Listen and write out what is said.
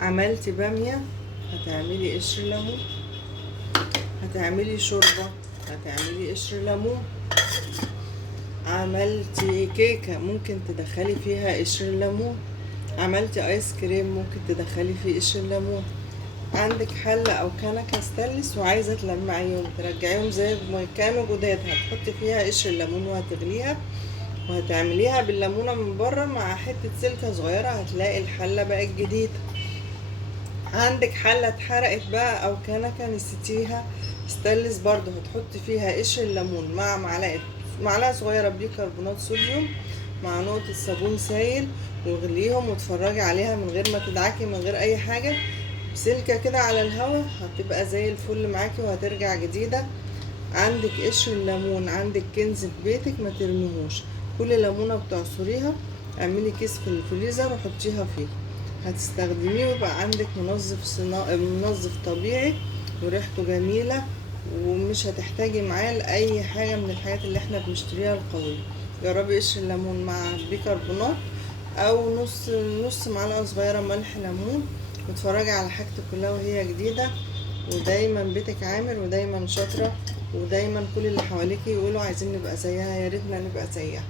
عملتي بامية هتعملي قشر ليمون، هتعملي شوربة هتعملي قشر ليمون، عملتي كيكة ممكن تدخلي فيها قشر الليمون، عملتي ايس كريم ممكن تدخلي فيه قشر الليمون. عندك حلة او كنكة ستانلس وعايزة تلمعيهم ترجعيهم زي ما كانوا جداد، هتحطي فيها قشر الليمون وهتغليها وهتعمليها بالليمونة من بره مع حتة سلكة صغيرة، هتلاقي الحلة بقت جديدة. عندك حلة اتحرقت بقى او كنكة نسيتيها ستانلس، برضو هتحطي فيها قشر الليمون مع معلقة صغيرة بيكربونات صوديوم مع نقطة صابون سايل، واغليهم واتفرجي عليها من غير ما تدعكي من غير اي حاجة، بسلكة كده على الهوا هتبقى زي الفل معاكي وهترجع جديدة. عندك قشر الليمون عندك كنز في بيتك ما ترميهوش، كل ليمونة بتعصريها اعملي كيس في الفريزر وحطيها فيه، هتستخدميه ويبقى عندك منظف طبيعي وريحته جميلة، ومش هتحتاجي معاه لأي حاجة من الحاجات اللي احنا بنشتريها القوية. جربي قشر الليمون مع بيكربونات او نص معلقة صغيرة ملح ليمون، واتفرجي على حاجتك كلها وهي جديدة، ودايما بيتك عامر ودايما شاطرة، ودايما كل اللي حواليك يقولوا عايزين نبقى زيها، يا ريتنا نبقى زيها.